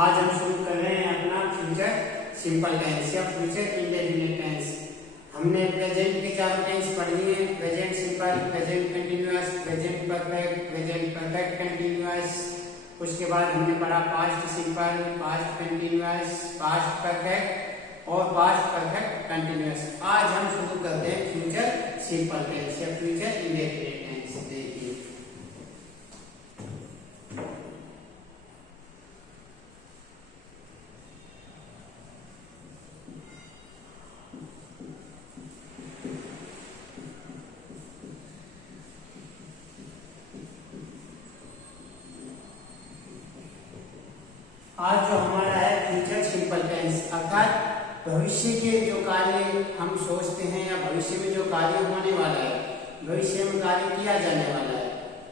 आज हम शुरू कर रहे हैं अपना फ्यूचर सिंपल टेंस या फ्यूचर इंडेफिनिट टेंस। हमने प्रेजेंट के चार टेंस पढ़ लिए हैं, present simple, present continuous, present perfect, present perfect continuous. उसके बाद हमने पढ़ा past simple, past continuous, past perfect और पास्ट परफेक्ट कंटीन्यूअस। आज हम शुरू करते हैं फ्यूचर सिंपल टेंस या फ्यूचर इंडेफिनिट टेंस। देखिए आज जो हमारा है फ्यूचर सिंपल टेंस, अर्थात भविष्य के जो कार्य हम सोचते हैं या भविष्य में जो कार्य होने वाला है, भविष्य में कार्य किया जाने वाला है,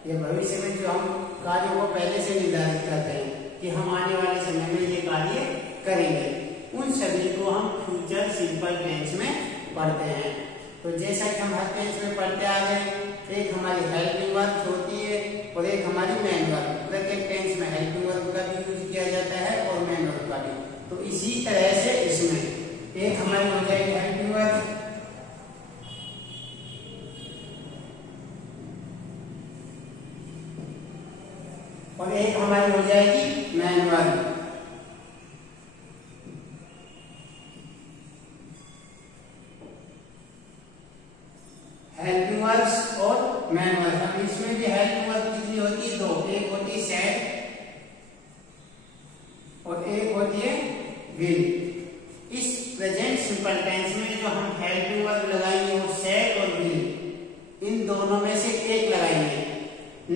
या भविष्य में जो हम कार्य को पहले से निर्धारित करते हैं कि हम आने वाले समय में ये कार्य करेंगे, उन सभी को हम फ्यूचर सिंपल टेंस में पढ़ते हैं। तो जैसा कि हम हर टेंस में पढ़ते आ गए, एक हमारी हेल्पिंग वर्ब होती है और एक हमारी मेन वर्ब। प्रत्येक टेंस में हेल्पिंग वर्ब का भी यूज किया जाता है और मेन वर्ब का भी। तो इसी तरह से इसमें एक हमारी हो जाएगी हेल्पिंग वर्ब और एक हमारी हो जाएगी मेन वर्ब। हेल्पिंग वर्ब्स और मेन वर्ब। अब इसमें भी हेल्पिंग वर्ब कितनी होती है? दो। एक होती है सैड और एक होती है विल। इस प्रेजेंट सिंपल टेंस में जो हम हेल्पिंग वर्ब लगाएंगे वो सैड और विल, इन दोनों में से एक लगाएंगे।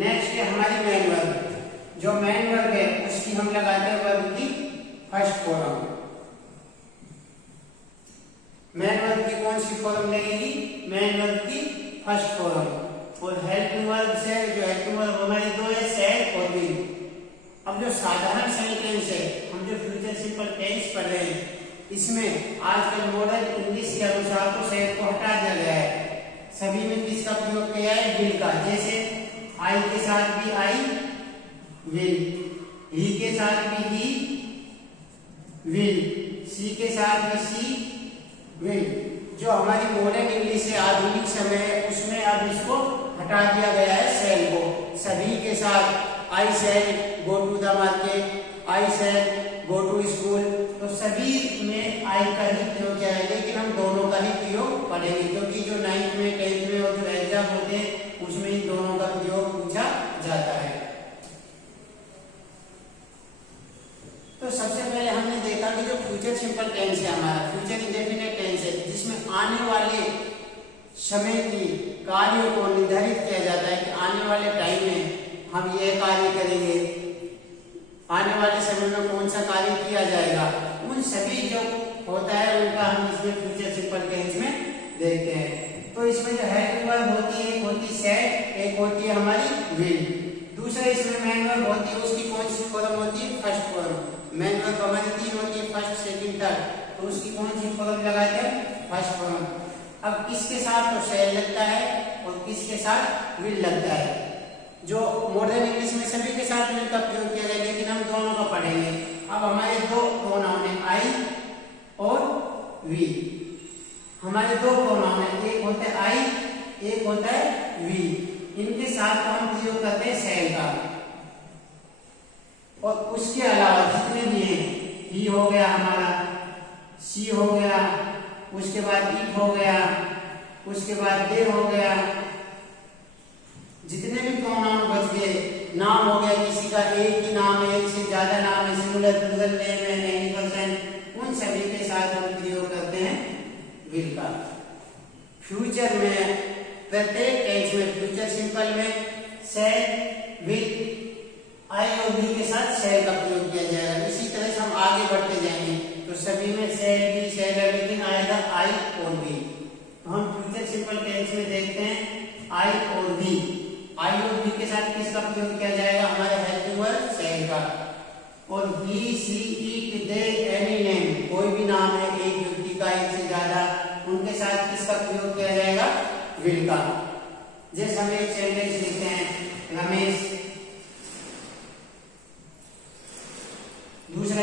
नेक्स्ट है हमारी मेन वर्ब। जो मेन वर्ब है उसकी हम लगाते हैं वर्ब की फर्स्ट फॉर्म। मेन वर्ब की कौन सी फॉर्म लगेगी? मेन वर्ब की फर्स्ट फॉर्म। और हेल्पिंग वर्ब से जो हेल्पिंग वर्ब हमारी दो है, सैड और विल। अब जो साधारण सेंटेंस है, हम जो फ्यूचर सिंपल टेंस पढ़ रहे हैं, इसमें आजकल मॉडर्न इंग्लिश के अनुसार तो सैड को हटा दिया गया है। सभी में किसका प्रयोग किया है? विल का। जैसे आई के साथ भी आई विल, ही के साथ भी ही विल, सी के साथ भी सी विल। जो हमारी मॉडर्न इंग्लिश है, आधुनिक समय है, उसमें अब इसको हटा दिया गया है सेल को। सभी के साथ I shall go to the market, I shall go to school. तो सभी में आई का ही प्रयोग किया है, लेकिन हम दोनों का ही प्रयोग पढ़ेंगे, क्योंकि जो 9th में 10th में और जो एग्जाम होते हैं उसमें इन दोनों का प्रयोग पूछा जाता है। तो सबसे पहले हमने देखा कि जो फ्यूचर सिंपल टेंस है हमारा, फ्यूचर इंडेफिनिट टेंस है, जिसमें आने वाले समय की कार्यों को निर्धारित किया जाता है कि आने वाले टाइम में हम ये कार्य करेंगे, आने वाले समय में कौन सा कार्य किया जाएगा। उन सभी जो होता है उनका हम इसमें फ्यूचर सिंपल टेंस में देखते हैं। तो इसमें जो हेल्पिंग वर्ब होती है, एक होती है सैड, एक होती है हमारी विल। दूसरा इसमें मेन वर्ब होती है, उसकी कौन सी फॉर्म होती है? First form. मेन वर्ब हमारी तीन होती है, फर्स्ट सेकंड थर्ड, तो उसकी कौन सी फॉर्म लगाते हैं? First form. अब किसके साथ तो सैड लगता है और किसके साथ विल लगता है। जो मॉडर्न इंग्लिश में सभी के साथ विल का प्रयोग किया जाए, लेकिन हम दोनों का पढ़ेंगे। अब हमारे दो प्रोनाउन है, आई और वी। हमारे दो प्रोनाउन है, एक होता है आई, एक होता है वी। इनके साथ हम प्रयोग करते हैं सैड का। और उसके अलावा जितने भी हैं, ही हो गया हमारा, सी हो गया, उसके बाद इट हो गया, उसके बाद दे हो गया, जितने भी प्रोनाउन बच गए, नाम हो गया किसी का, एक ही नाम है, एक से ज्यादा नाम है, सिंगुलर प्लूरल नेम है, एनी पर्सन, उन सभी के साथ हम प्रयोग करते हैं विल का। फ्यूचर में प्रत्येक टेंस में, फ्यूचर सिंपल में सैड विल, आई और वी के साथ सैड का प्रयोग किया जाएगा। इसी तरह से हम आगे बढ़ते जाएंगे तो सभी में सैड भी सैड है, लेकिन आएगा आई और वी। तो हम फ्यूचर सिंपल टेंस में देखते हैं आई और वी। आई और वी के साथ किसका प्रयोग किया जाएगा? हमारे हेल्पिंग वर्ब सैड का। और ही, सी, इट, दे, एनी नेम, कोई भी नाम है, एक व्यक्ति का, एक से ज्यादा, उनके साथ किसका प्रयोग किया जाएगा? विल का। जैसे हम एक सेंटेंस लिखते हैं, रमेश, दूसरा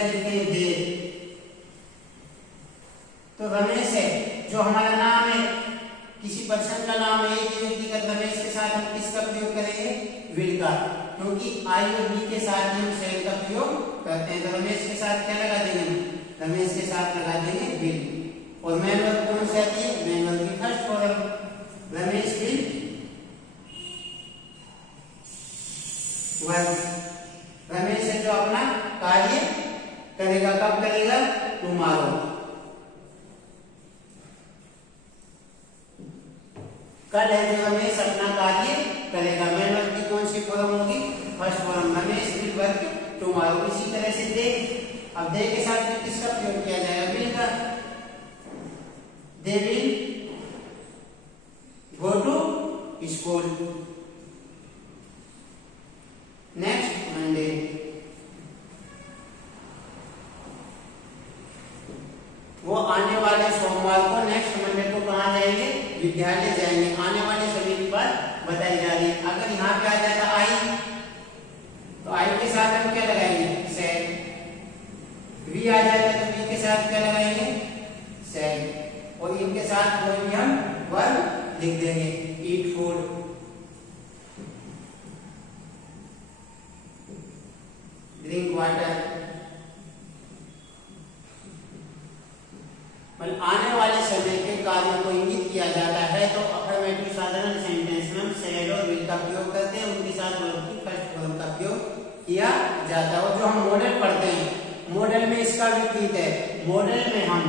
साथ हम किसका प्रयोग करेंगे? विल का, क्योंकि आई और बी के साथ हम शैल का प्रयोग करते हैं। तो रमेश के साथ क्या लगा देंगे? रमेश के साथ लगा देंगे विल। और मेन वर्ब कौन सी आती है? मेन वर्ब की first form, Ramesh will work. Ramesh है जो अपना कार्य करेगा, कब करेगा? टुमारो। कल है जो रमेश अपना कार्य करेगा। मेन वर्ब की कौन सी फॉर्म होगी? First form, Ramesh will work tomorrow. इसी तरह से दे, अब दे के साथ में किसका प्रयोग किया जाएगा? विल का। They will go to school next Monday. वो आने वाले सोमवार को, नेक्स्ट मंडे को कहाँ जाएंगे? विद्यालय जाएंगे। आने वाले समय की बात बताई जा रही है। अगर यहाँ पे आ जाता आई, तो आई के साथ हम क्या लगाएंगे? सेल। वी आ जाएगा तो वी के साथ क्या लगाएंगे? सेल। और इनके साथ कोई भी हम वर्ब लिख देंगे, ईट फूड, ड्रिंक वाटर। मतलब आने वाले समय के कार्यों को इंगित किया जाता है तो अफर्मेटिव साधारण सेंटेंस में हम शैल और विल का प्रयोग करते हैं, उनके साथ वर्ब की फर्स्ट फॉर्म का प्रयोग किया जाता है। और जो हम मॉडल पढ़ते हैं, मॉडल में इसका विपरीत है। मॉडल में हम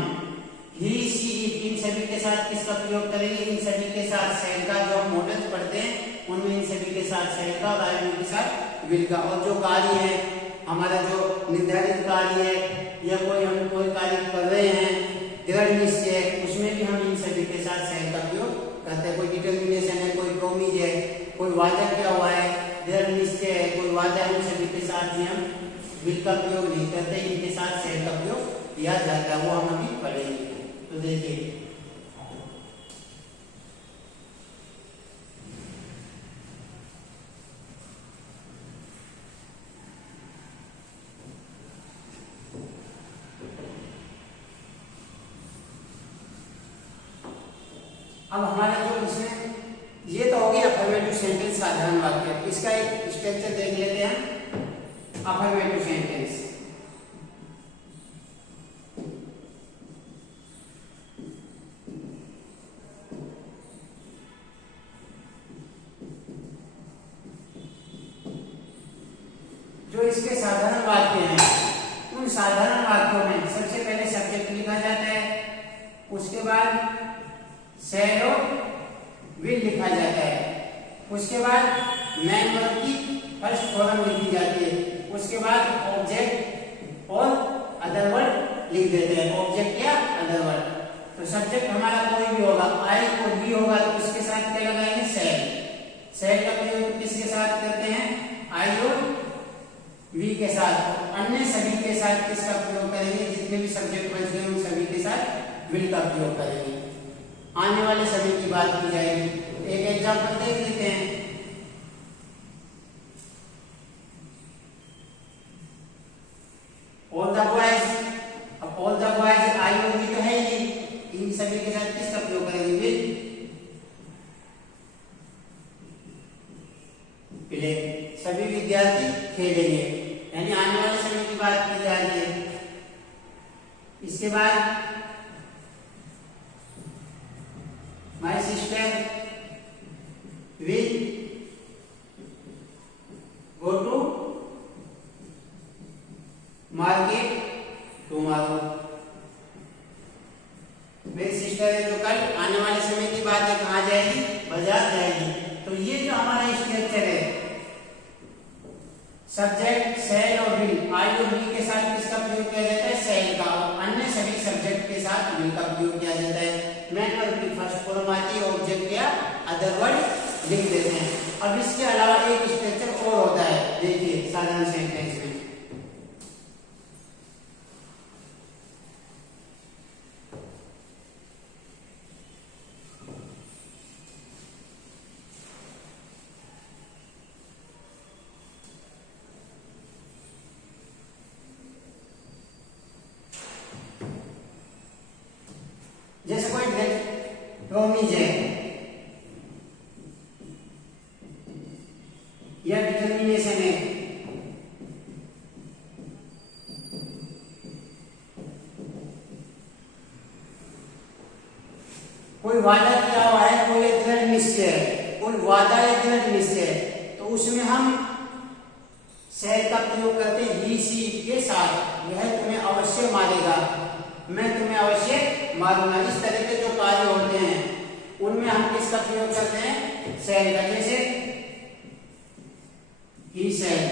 ही, सी, इट, इन सभी के साथ किसका प्रयोग करेंगे? इन सभी के साथ शैल का। जो हम मॉडल पढ़ते हैं उनमें इन सभी के साथ शैल का और आई के साथ विल का। और जो कार्य है हमारा, जो निर्धारित कार्य है या कोई हम कोई कार्य कर रहे हैं, दृढ़ निश्चय, उसमें भी हम इन सभी के साथ शैल का प्रयोग करते हैं। कोई डिटर्मिनेशन है, कोई प्रोमिज है, कोई वादा किया हुआ है, दृढ़ निश्चय है, कोई वादा है, उन सभी के साथ भी हम विल का प्रयोग नहीं करते, इनके साथ शैल का प्रयोग किया जाता है। वो हम अभी पढ़ेंगे। तो देखिए, अब हमारा जो इसमें ये तो हो गया अफर्मेटिव सेंटेंस साधारण वाक्य। इसका एक स्ट्रक्चर देख लेते हैं। अफर्मेटिव सेंटेंस, जो इसके साधारण वाक्य हैं, उन साधारण वाक्यों में सबसे पहले सब्जेक्ट लिखा जाता है, उसके बाद शैल और विल लिखा जाता है, उसके बाद मेन वर्ब की फर्स्ट फॉर्म लिखी जाती है, उसके बाद ऑब्जेक्ट और अदर वर्ड लिख देते हैं, ऑब्जेक्ट या अदर वर्ड। तो सब्जेक्ट हमारा कोई भी होगा, आई और बी होगा तो इसके साथ क्या लगाएंगे? शैल। शैल का प्रयोग किसके साथ करते हैं? आई और वी के साथ। अन्य सभी के साथ किसका प्रयोग करेंगे? जितने भी सब्जेक्ट बच गए उन सभी के साथ विल का प्रयोग करेंगे। आने वाले समय की बात की जाएगी। एक एग्जांपल देख लेते हैं। ऑल द बॉयज, अब ऑल द बॉयज आई और वी तो है ही, इन सभी के साथ किसका प्रयोग करेंगे? विल। प्ले, सभी विद्यार्थी खेलेंगे, यानी आने वाले समय की बात की जा रही है। इसके बाद My sister will go to market tomorrow. मेरी सिस्टर है जो कल आने वाले समय की बात है, कहाँ जाएगी? बाजार जाएगी। तो ये जो हमारा स्ट्रक्चर है, सब्जेक्ट, शैल और विल, आई और वी के साथ किसका प्रयोग किया जाता है? शैल का। अन्य सभी सब्जेक्ट के साथ विल का प्रयोग किया जाता है। मेन वर्ब की फर्स्ट फॉर्म आती है, ऑब्जेक्ट या अदर वर्ड लिख देते हैं। अब इसके अलावा एक स्ट्रक्चर और होता है, देखिए साधारण सेंटेंस में। जैसे कोई प्रोमिज है, यह डिटर्मिनेशन है। कोई वादा किया हुआ है, कोई दृढ़ निश्चय है, कोई वादा है दृढ़ निश्चय है, तो उसमें हम शहर का प्रयोग करते हैं ही सी के साथ। यह तुम्हें अवश्य मारेगा, मैं तुम्हें अवश्य मारूंगा। इस तरह के जो कार्य होते हैं उनमें हम किसका प्रयोग करते हैं, शहर का। जैसे ही सेड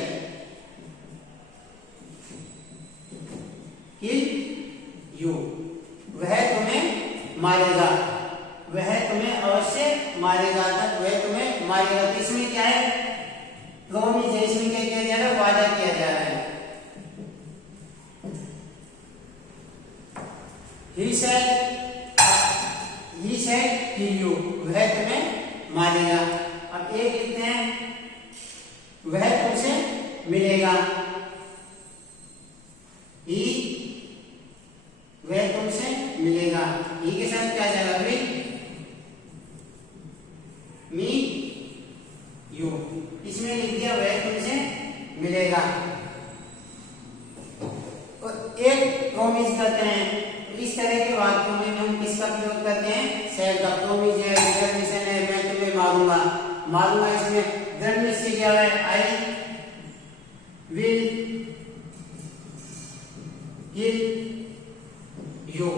किल यू, वह तुम्हें मारेगा, वह तुम्हें अवश्य मारेगा, वह तुम्हें मारेगा। तो इसमें क्या है, प्रोमिस है, इसमें क्या किया जा रहा है, वादा किया जा रहा है। He said kill you, वह तुम्हें मारेगा। अब एक लिखते हैं, वह तुमसे मिलेगा। ही, वह तुमसे मिलेगा। ही के साथ क्या जाएगा, विल मीट यू। इसमें लिख दिया वह तुमसे मिलेगा। और एक प्रॉमिस करते हैं, इस तरह के वाक्यों में हम किसका प्रयोग करते हैं, शहर का। प्रॉमिस है, डिटर्मिनेशन है, मैं तुम्हें मारूंगा, मारूंगा। इसमें दृढ़ निश्चय क्या है, आई विल किल यू।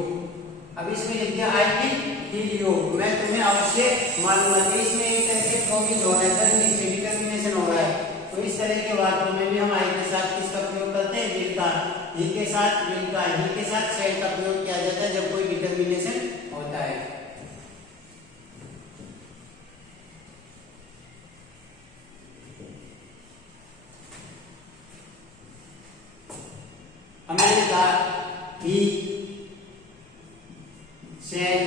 अब इसमें लिख दिया आई विल किल यू, मैं तुम्हें अवश्य मारूंगा। तो इसमें एक तरह से प्रॉमिस हो रहा है, दृढ़ निश्चय, डिटर्मिनेशन हो रहा है। तो इस तरह के वाक्यों में भी हम आई के साथ किसका प्रयोग करते हैं, विल का। ही के साथ विल का, ही के साथ शहर का प्रयोग किया जाता है जब कोई डिटर्मिनेशन होता है। हमने कहा ही सेड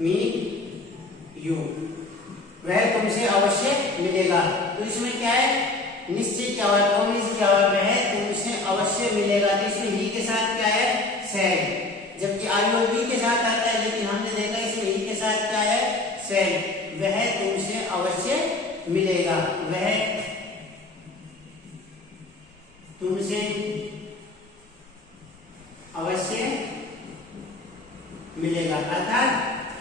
मीट यू, वह तुमसे अवश्य मिलेगा। तो इसमें क्या है, निश्चय क्या हुआ, प्रॉमिस क्या हुआ, वह तुमसे अवश्य मिलेगा। तो इसमें ही के साथ क्या है, सेड, जबकि आई और बी के साथ आता है, लेकिन हमने देखा इसमें ही के साथ क्या है, सेड, वह तुमसे अवश्य मिलेगा, वह तुमसे अवश्य मिलेगा। अर्थात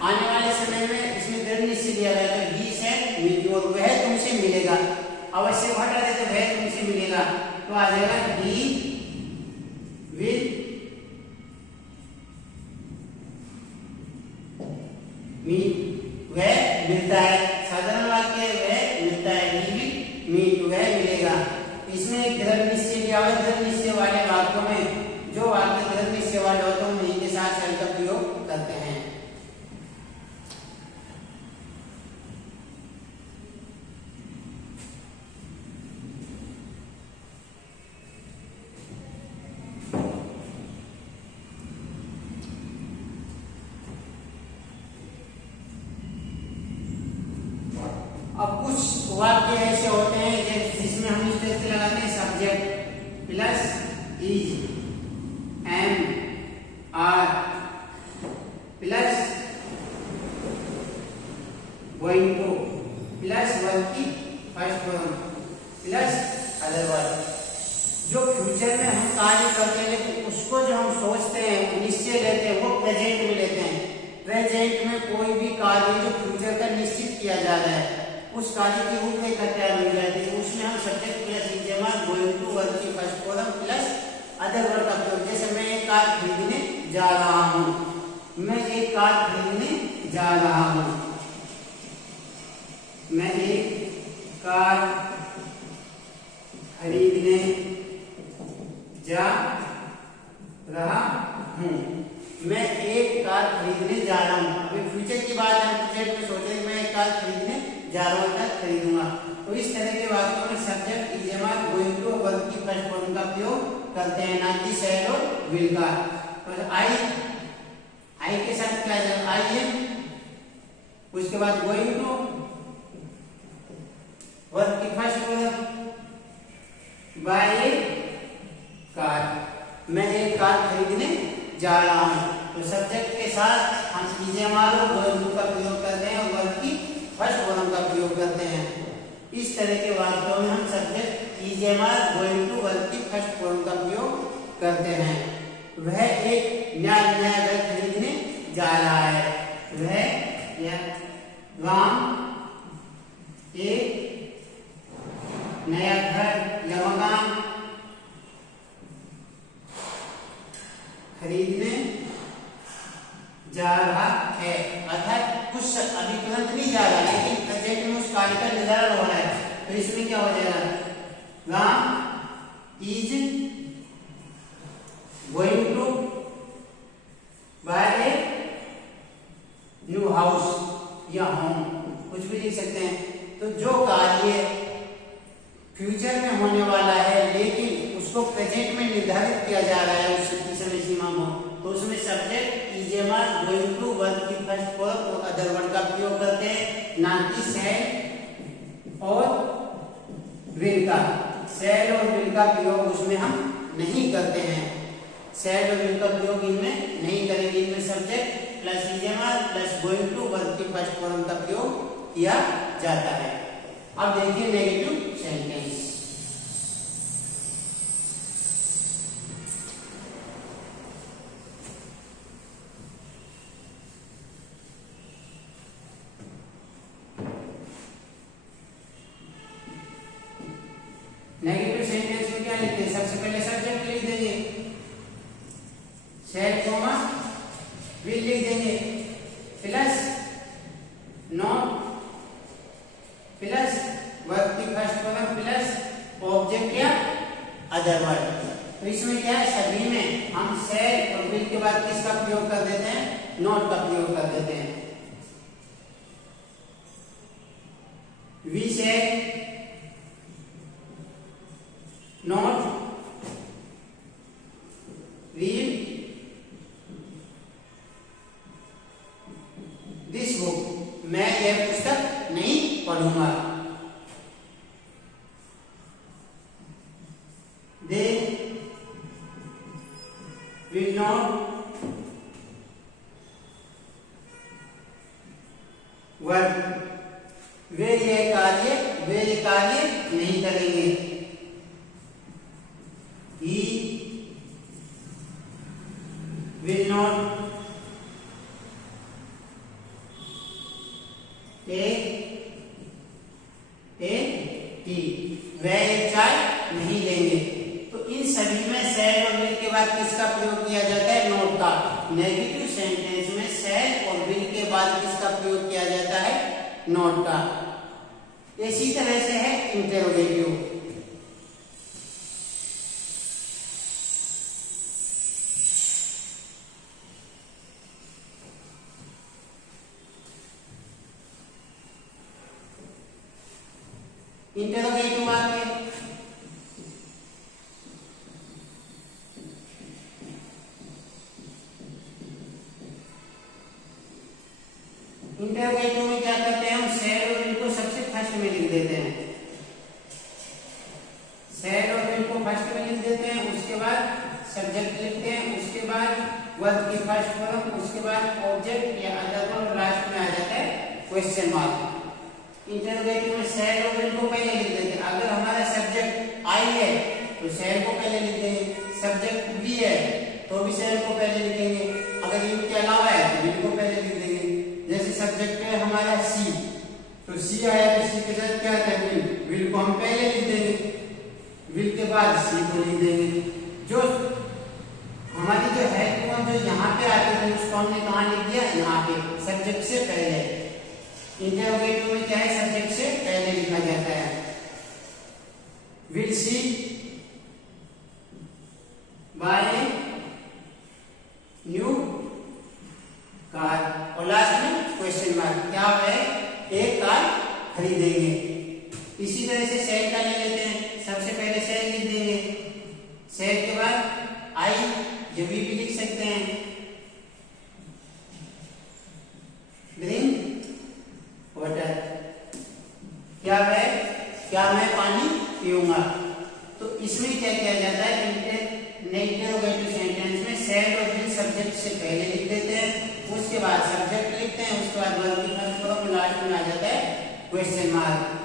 आने वाले समय में इसमें दृढ़ निश्चय दिया गया है, ही सेड विल यू, वह तुमसे मिलेगा। अवश्य हटा देते, वह तुमसे मिलेगा, तो आ जाएगा ही विल मीट, वह मिलता है। साधारण वाक्य वह मिलता है, ही विल मीट, वह मिलेगा। इसमें एक दृढ़ निश्चय दिया हुआ है। दृढ़ निश्चय वाले वाक्यों में, जो वाक्य दृढ़ निश्चय वाले होते हैं, हम ही के साथ शब्द का प्रयोग करते हैं। अब कुछ वाक्य ऐसे होते हैं जिसमें हम इस तरह से लगाते हैं, subject plus is, am, are plus going to plus verb की first form plus other verb. जो फ्यूचर में हम कार्य करते हैं, लेकिन उसको जो हम सोचते हैं, निश्चय लेते हैं, वो प्रेजेंट में लेते हैं। प्रेजेंट में कोई भी कार्य जो फ्यूचर का निश्चित किया जा रहा है, उस कार्य की रूपरेखा तैयार हो जाती है, उसमें हम सब्जेक्ट प्लस इंजमा गोइंग टू वर्ब की first form plus other verb का प्रयोग। जैसे मैं एक कार खरीदने जा रहा हूं, मैं एक कार खरीदने जा रहा हूं, मैं एक कार खरीदने जा रहा हूं, मैं एक कार खरीदने जा रहा हूं। अभी फ्यूचर की बात हम प्रेजेंट में सोचे, मैं एक कार खरीदने जा रहा हूं, तक खरीदूंगा। तो इस तरह के वाक्यों में सब्जेक्ट इंजमा गोइंग टू वर्ब की फर्स्ट फॉर्म का प्रयोग करते हैं, ना कि शैड और विल का। तो आई के साथ क्या जाएगा, आई है, उसके बाद गोइंग टू वर्ब की first form by A car, मैं एक कार खरीदने जा रहा हूं। तो सब्जेक्ट के साथ हम इंजमा और गोइंग टू का प्रयोग करते हैं और वर्ब की फर्स्ट फॉर्म का प्रयोग करते हैं। Is am are going to work की फर्स्ट फॉर्म का उपयोग करते हैं। वह एक नया घर खरीदने जा रहा है। वह या राम एक नया घर या मकान खरीदने जा रहा है। अर्थात कुछ अभी तुरंत नहीं जा रहा, लेकिन प्रेजेंट में उस कार्य का निर्धारण हो रहा है। तो इसमें क्या हो जाएगा, Ram is going to buy a new house या होम, कुछ भी लिख सकते हैं। तो जो कार्य फ्यूचर में होने वाला है लेकिन उसको प्रेजेंट में निर्धारित किया जा रहा है उस समय सीमा को, तो उसमें subject is am are going to work की फर्स्ट फॉर्म और अदर वर्ड का प्रयोग करते हैं, ना कि शैल और विल का। शैल और विल का प्रयोग उसमें हम नहीं करते हैं। शैल और विल का प्रयोग इनमें नहीं करेंगे। इनमें subject plus is am are plus going to work की फर्स्ट फॉर्म का प्रयोग किया जाता है। अब देखिए नेगेटिव सेंटेंस। नेगेटिव सेंटेंस में क्या लिखते हैं, सबसे पहले सब्जेक्ट लिख देंगे, शैल कोमा विल लिख देंगे, प्लस नॉट प्लस वर्ब की फर्स्ट फॉर्म प्लस ऑब्जेक्ट या अदर वर्ड। तो इसमें क्या है, सभी में हम शैल और विल के बाद किसका प्रयोग कर देते हैं, नॉट का प्रयोग कर देते हैं। We shall not read this book, मैं यह पुस्तक नहीं पढ़ूंगा। दे विल नॉट वर्क, वे ये कार्य नहीं करेंगे। He will not take tea, वह एक चाय नहीं लेंगे। तो इन सभी में शैल और विल के बाद किसका प्रयोग किया जाता है, नॉट का। नेगेटिव सेंटेंस में शैल और विल के बाद किसका प्रयोग किया जाता है, नॉट का। इसी तरह से है इंटेरोगेटिव। इंटेरोगेटिव वाक्य इंटेरोगेटिव में क्या करते हैं, हम शैल और विल को सबसे फर्स्ट में लिख देते हैं। शैल और विल को फर्स्ट में लिख देते हैं, उसके बाद सब्जेक्ट लिखते हैं, उसके बाद वर्ब की फर्स्ट फॉर्म, उसके बाद ऑब्जेक्ट या अदर वर्ड, और लास्ट में आ जाता है क्वेश्चन मार्क। इंटेरोगेटिव में शैल और विल को पहले लिख देते हैं। अगर हमारा सब्जेक्ट आई है तो शैल को पहले लिख देंगे, सब्जेक्ट बी है तो भी शैल को पहले लिखेंगे, अगर इनके अलावा है तो विल को पहले लिख देंगे। जैसे सब्जेक्ट है हमारा सी, तो सी आया तो सी के साथ क्या आता है, विल को हम पहले लिख देंगे, विल के बाद सी को लिख देंगे। जो हमारी जो है जो यहाँ पे आती है उसको हमने कहाँ लिख दिया, यहाँ पे सब्जेक्ट से पहले। इंटेरोगेटिव में क्या है, सब्जेक्ट से पहले लिखा जाता है। Will she buy new car, और लास्ट में क्वेश्चन मार्क, क्या है, एक कार खरीदेंगे। इसी तरह से शैल का ले लेते हैं, सबसे पहले शैल लिख देंगे, शैल के बाद आई ये भी लिख सकते हैं, ड्रिंक वाटर, क्या है, क्या मैं पानी पीऊंगा। तो इसमें क्या किया जाता है, इंटेरोगेटिव सेंटेंस में शैल और विल सब्जेक्ट से पहले लिख देते हैं, उसके बाद सब्जेक्ट लिखते हैं, उसके बाद वर्ब की फर्स्ट फॉर्म, लास्ट में आ जाता है क्वेश्चन मार्क।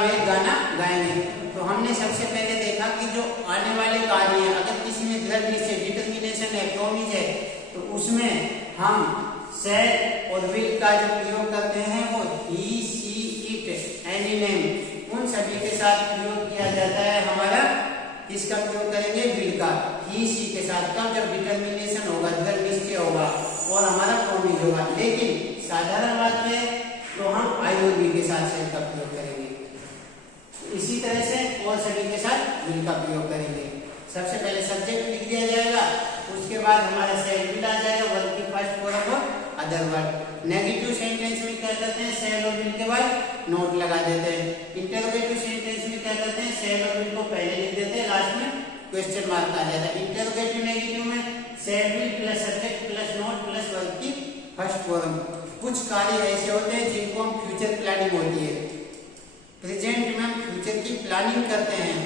वे गाना गाएंगे। तो हमने सबसे पहले देखा कि जो आने वाले कार्य हैं, अगर किसी में दृढ़ निश्चय डिटर्मिनेशन है, प्रोमिस है, तो उसमें हम शैल और विल का जो प्रयोग करते हैं वो ही, शी, इट, एनी नेम, उन सभी के साथ प्रयोग किया जाता है। हमारा किसका प्रयोग करेंगे? विल का। ही, शी के साथ कब? जब डिटर्मिनेशन होगा, दृढ़ निश्चय होगा और हमारा प्रोमिस होगा। लेकिन साधारण वाक्य है तो हम आई और बी के साथ शैल का प्रयोग करेंगे। इसी तरह से और सभी के साथ विल का प्रयोग करेंगे। सबसे पहले सब्जेक्ट लिख दिया जाएगा, उसके बाद हमारा शैल विल आ जाएगा, वर्ब की फर्स्ट फॉर्म और अदर वर्ब। नेगेटिव सेंटेंस में क्या करते हैं? शैल और विल के बाद नोट लगा देते हैं। इंटरोगेटिव सेंटेंस में क्या करते हैं? शैल और विल को पहले लिख देते हैं, लास्ट में क्वेश्चन मार्क आ जाता है। इंटरोगेटिव नेगेटिव में शैल will plus subject plus note plus verb की फर्स्ट फॉर्म। कुछ कार्य ऐसे होते हैं जिनको हम फ्यूचर प्लानिंग होती है। प्रेजेंट में हम फ्यूचर की प्लानिंग करते हैं।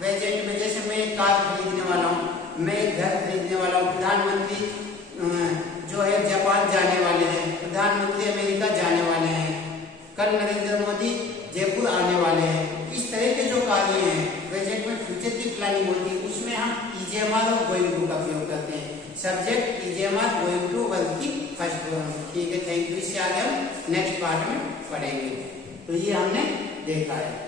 प्रेजेंट में जैसे मैं एक कार खरीदने वाला हूँ, मैं एक घर खरीदने वाला हूँ, प्रधानमंत्री जो है जापान जाने वाले हैं, प्रधानमंत्री अमेरिका जाने वाले हैं, कल नरेंद्र मोदी जयपुर आने वाले हैं। इस तरह के जो कार्य हैं प्रेजेंट में फ्यूचर की प्लानिंग होती है, उसमें हम इजेएमआर और गोइंग टू का प्रयोग करते हैं। सब्जेक्ट इजेएमआर, गोइंग टू, वर्ब की फर्स्ट फॉर्म। ठीक है, थैंक यू। इससे आगे हम नेक्स्ट पार्ट में पढ़ेंगे। तो ये हमने देखा है।